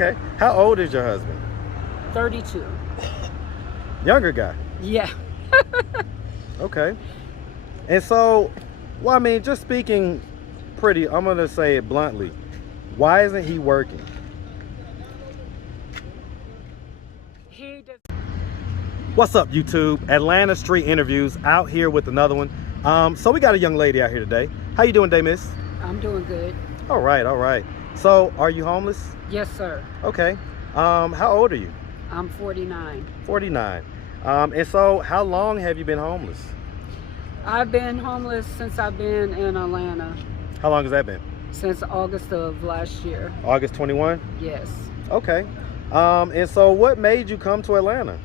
Okay. How old is your husband? 32. Younger guy. Yeah. Okay. And so, well, I mean, just speaking I'm going to say it bluntly. Why isn't he working? He does. What's up, YouTube? Atlanta Street Interviews out here with another one. So we got a young lady out here today. How you doing today, miss? I'm doing good. All right, all right. So, are you homeless? Yes, sir. Okay. How old are you? I'm 49. 49. And so, how long have you been homeless? I've been homeless since I've been in Atlanta. How long has that been? Since August of last year. August 21? Yes. Okay. And so what made you come to Atlanta?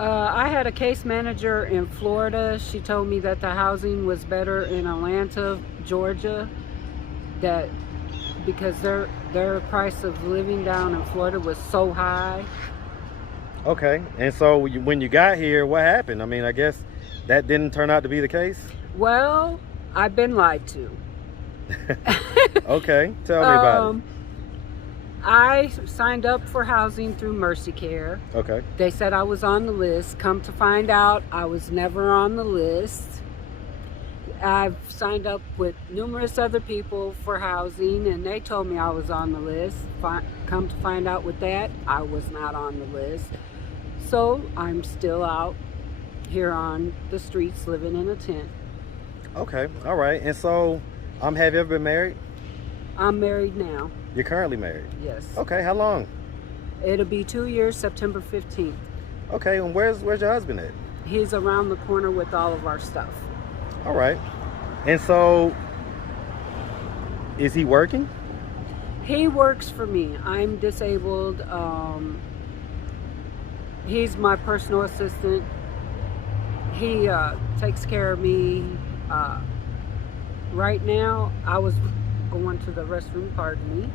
I had a case manager in Florida. She told me that the housing was better in Atlanta, Georgia, that because their price of living down in Florida was so high. Okay. And so when you got here, what happened? I mean, I guess that didn't turn out to be the case? Well, I've been lied to. Okay, tell me about it. I signed up for housing through Mercy Care. Okay. They said I was on the list. Come to find out, I was never on the list. I've signed up with numerous other people for housing, and they told me I was on the list. Come to find out with that, I was not on the list. So I'm still out here on the streets living in a tent. Okay, all right. And so, have you ever been married? I'm married now. You're currently married? Yes. Okay, how long? It'll be 2 years, September 15th. Okay, and where's your husband at? He's around the corner with all of our stuff. All right. And so, is he working? He works for me. I'm disabled. He's my personal assistant. He takes care of me. Right now, I was going to the restroom, pardon me,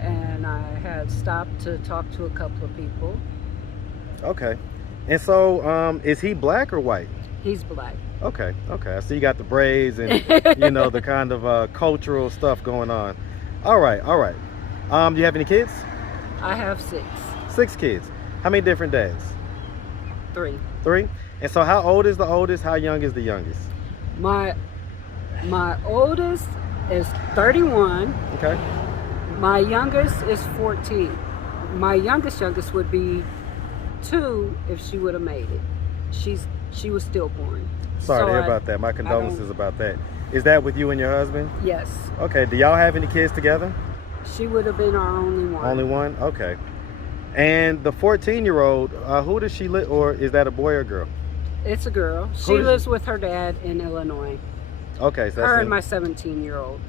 and I had stopped to talk to a couple of people. Okay. And so, is he black or white? He's black. Okay, okay. I see you got the braids and, you know, the kind of cultural stuff going on. All right, all right. Do you have any kids? I have 6. 6 kids. How many different dads? 3. 3? And so how old is the oldest? How young is the youngest? My oldest is 31. Okay. My youngest is 14. My youngest would be 2 if she would have made it. She was stillborn. Sorry to hear about that. My condolences about that. Is that with you and your husband? Yes. Okay. Do y'all have any kids together? She would have been our only one. Only one? Okay. And the 14-year-old, who does she live, or is that a boy or girl? It's a girl. She lives with her dad in Illinois. Okay. So her and my 17-year-old.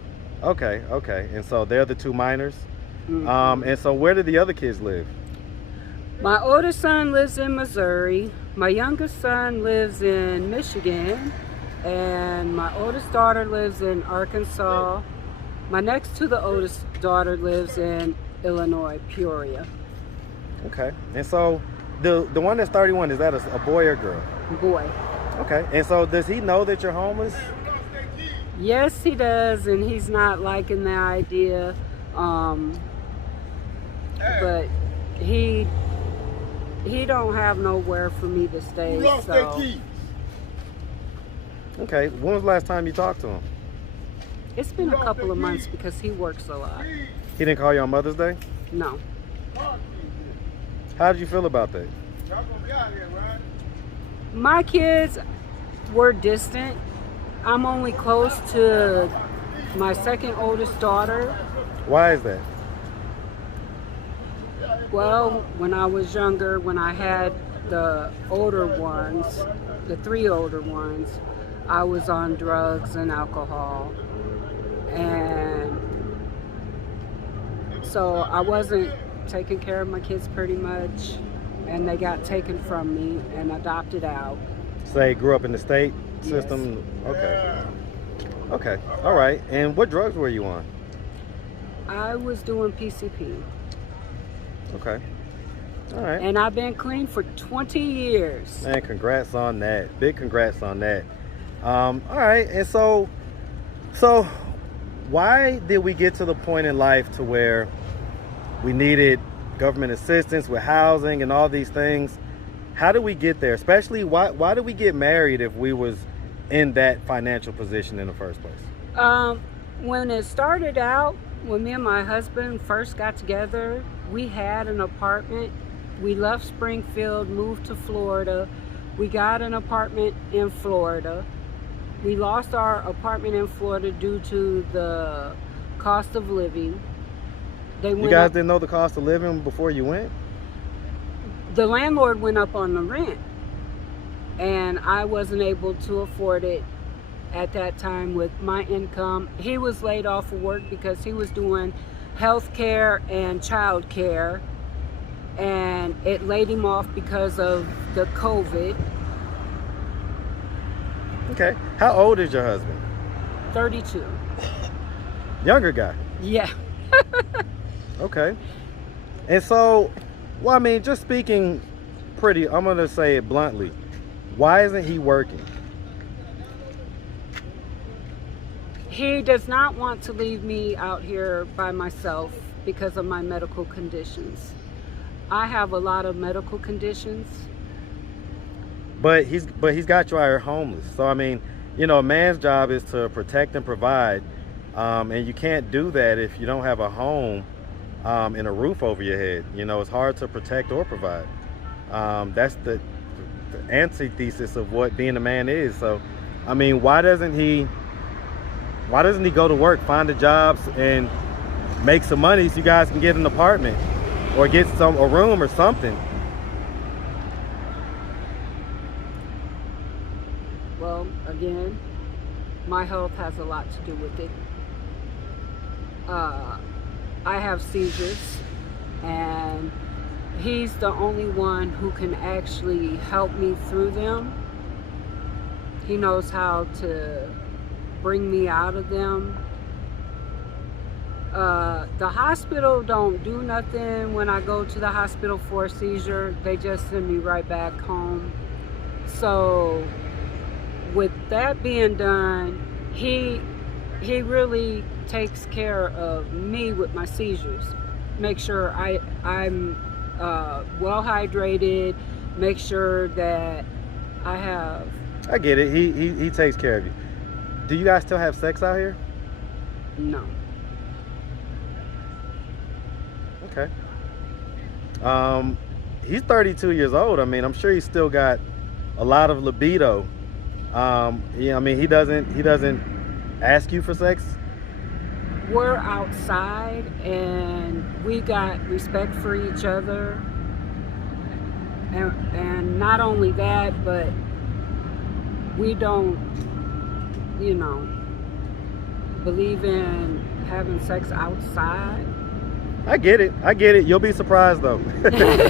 Okay, okay. And so they're the 2 minors? Mm-hmm. And so where do the other kids live? My oldest son lives in Missouri. My youngest son lives in Michigan. And my oldest daughter lives in Arkansas. My next to the oldest daughter lives in Illinois, Peoria. Okay. And so the one that's 31, is that a boy or girl? Boy. Okay. And so does he know that you're homeless? Yes, he does, and he's not liking the idea. But he don't have nowhere for me to stay. So okay. When was the last time you talked to him? it's been a couple of months because he works a lot. He didn't call you on Mother's Day? No. How did you feel about that? My kids were distant. I'm only close to my second oldest daughter. Why is that? Well, when I was younger, when I had the older ones, the 3 older ones, I was on drugs and alcohol. And so I wasn't taking care of my kids pretty much, and they got taken from me and adopted out. So they grew up in the state system? Yes. Okay. Okay. All right. And what drugs were you on? I was doing PCP. Okay. All right. And I've been clean for 20 years. Man, congrats on that. Big congrats on that. All right. And so why did we get to the point in life to where we needed government assistance with housing and all these things. How do we get there? Especially, why do we get married if we was in that financial position in the first place? When it started out, when me and my husband first got together, we had an apartment. We left Springfield, moved to Florida. We got an apartment in Florida. We lost our apartment in Florida due to the cost of living. You guys didn't know the cost of living before you went? The landlord went up on the rent, and I wasn't able to afford it at that time with my income. He was laid off of work because he was doing health care and child care, and it laid him off because of the COVID. Okay. How old is your husband? 32. Younger guy? Yeah. Okay. And so, well, I mean, just speaking I'm going to say it bluntly, why isn't he working? He does not want to leave me out here by myself because of my medical conditions. I have a lot of medical conditions. But he's got you out here homeless. So, I mean, you know, a man's job is to protect and provide. And you can't do that if you don't have a home and a roof over your head. You know, it's hard to protect or provide. That's the antithesis of what being a man is. So, I mean, why doesn't he go to work, find a job, and make some money so you guys can get an apartment or get a room or something? Well, again, my health has a lot to do with it. I have seizures, and he's the only one who can actually help me through them. He knows how to bring me out of them. The hospital don't do nothing when I go to the hospital for a seizure. They just send me right back home. So with that being done, he really takes care of me with my seizures. Make sure I'm well hydrated, make sure that I get it. He takes care of you. Do you guys still have sex out here? No. Okay. He's 32 years old. I mean, I'm sure he's still got a lot of libido. Yeah, I mean, he doesn't ask you for sex? We're outside and we got respect for each other. And not only that, but we don't, believe in having sex outside. I get it. You'll be surprised though.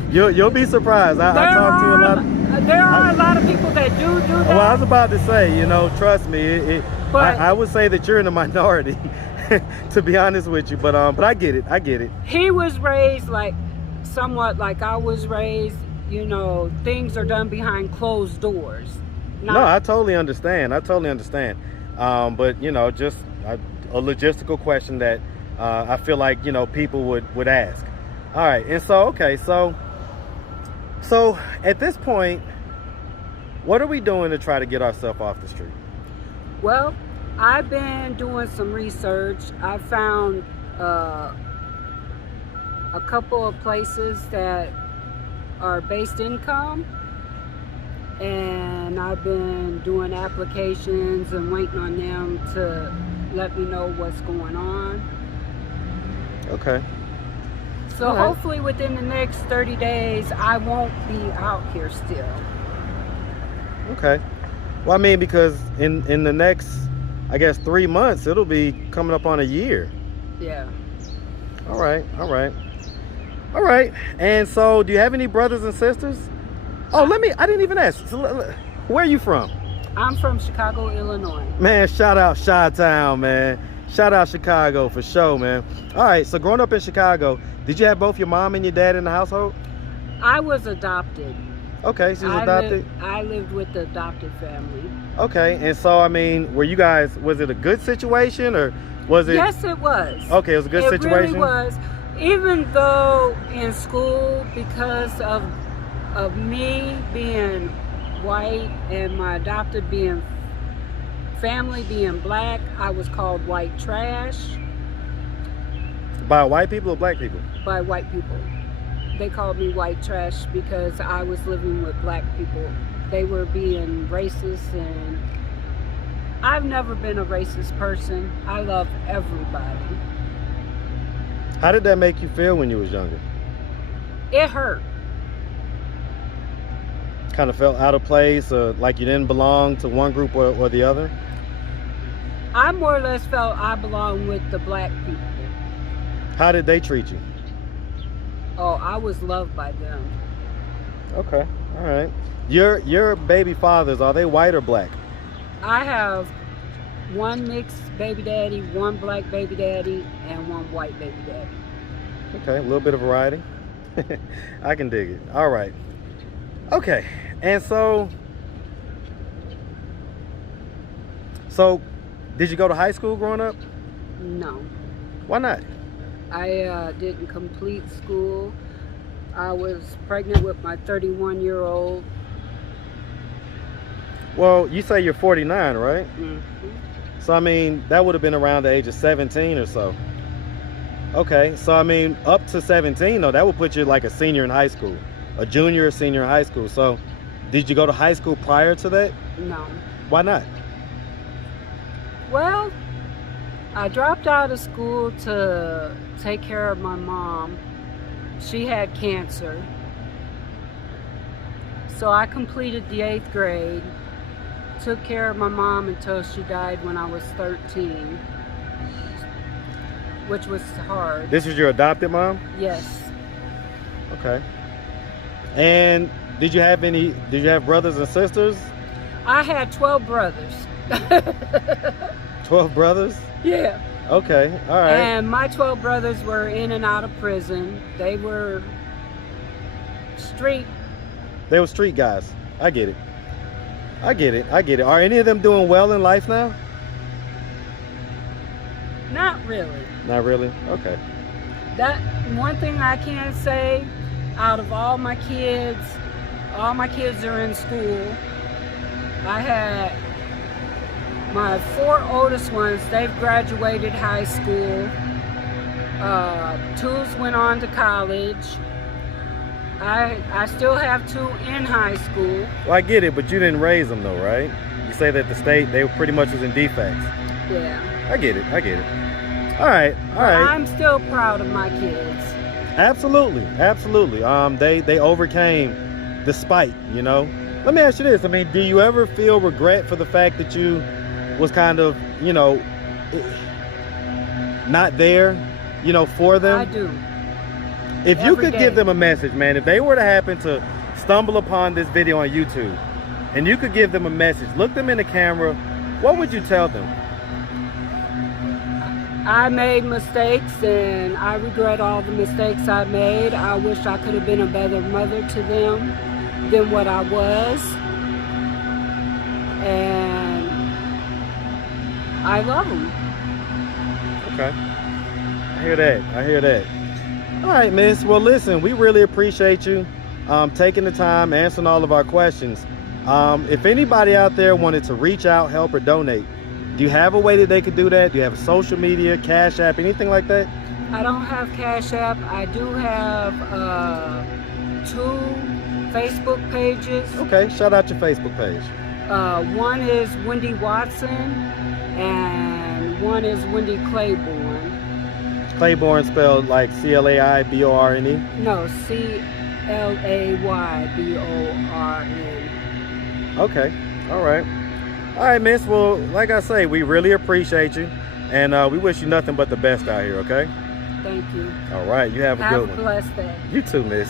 you'll be surprised. I talk to a lot of... There are a lot of people that do that. Well, I was about to say, trust me, I would say that you're in the minority, to be honest with you. But I get it. He was raised somewhat like I was raised. Things are done behind closed doors. No, I totally understand. But just a logistical question that I feel like people would ask. All right, and so at this point, what are we doing to try to get ourselves off the street? Well, I've been doing some research. I found a couple of places that are based income, and I've been doing applications and waiting on them to let me know what's going on. Okay. So hopefully within the next 30 days, I won't be out here still. Okay. Well, I mean, because in the next, I guess, 3 months, it'll be coming up on a year. Yeah. All right. And so, do you have any brothers and sisters? Oh, I didn't even ask. So, where are you from? I'm from Chicago, Illinois. Man, shout out Chi-Town, man. Shout out Chicago for sure, man. All right, so growing up in Chicago, did you have both your mom and your dad in the household? I was adopted. Okay, so you was adopted? I lived with the adopted family. Okay, and so, I mean, was it a good situation or was it? Yes, it was. Okay, it was a good situation? It really was. Even though in school, because of me being white and my adopted being family being black, I was called white trash By white people or black people? by white people. They called me white trash because I was living with black people. They were being racist, and I've never been a racist person. I love everybody. How did that make you feel when you was younger? It hurt. Kind of felt out of place, or like you didn't belong to one group or the other? I more or less felt I belonged with the black people. How did they treat you? Oh, I was loved by them. Okay, all right. Your baby fathers, are they white or black? I have one mixed baby daddy, one black baby daddy, and one white baby daddy. Okay, a little bit of variety. I can dig it. All right. Okay, and so did you go to high school growing up? No. Why not? I didn't complete school. I was pregnant with my 31-year-old. Well, you say you're 49, right? Mm-hmm. So, I mean, that would have been around the age of 17 or so. Okay, so, I mean, up to 17, though, that would put you like a senior in high school. A junior or senior in high school. So, did you go to high school prior to that? No. Why not? Well, I dropped out of school to take care of my mom. She had cancer. So I completed the 8th grade, took care of my mom until she died when I was 13, which was hard. This was your adopted mom? Yes. Okay. And did you have brothers and sisters? I had 12 brothers. 12 brothers? Yeah. Okay, all right. And my 12 brothers were in and out of prison. They were street. They were street guys. I get it. I get it. I get it. Are any of them doing well in life now? Not really. Not really? Okay. That one thing I can say, out of all my kids are in school. I had my 4 oldest ones, they've graduated high school. 2's went on to college. I still have 2 in high school. Well, I get it, but you didn't raise them though, right? You say that the state, they pretty much was in defects. Yeah. I get it. I get it. All right. All right. I'm still proud of my kids. Absolutely. Absolutely. They overcame the spite, you know. Let me ask you this. I mean, do you ever feel regret for the fact that you was kind of, you know, not there, you know, for them? I do. If you Every could day. give them a message, man, if they were to happen to stumble upon this video on YouTube and you could give them a message, look them in the camera, what would you tell them? I made mistakes and I regret all the mistakes I made. I wish I could have been a better mother to them than what I was. And I love them. Okay. I hear that. I hear that. All right, miss. Well, listen, we really appreciate you taking the time, answering all of our questions. If anybody out there wanted to reach out, help, or donate, do you have a way that they could do that? Do you have a social media, Cash App, anything like that? I don't have Cash App. I do have 2 Facebook pages. Okay, shout out your Facebook page. One is Wendy Watson and one is Wendy Clayborn. Clayborn spelled like C-L-A-I-B-O-R-N-E? No, C-L-A-Y-B-O-R-N. Okay, all right. All right, miss. Well, like I say, we really appreciate you. And we wish you nothing but the best out here, okay? Thank you. All right, you have a good one. Have a blessed day. You too, miss.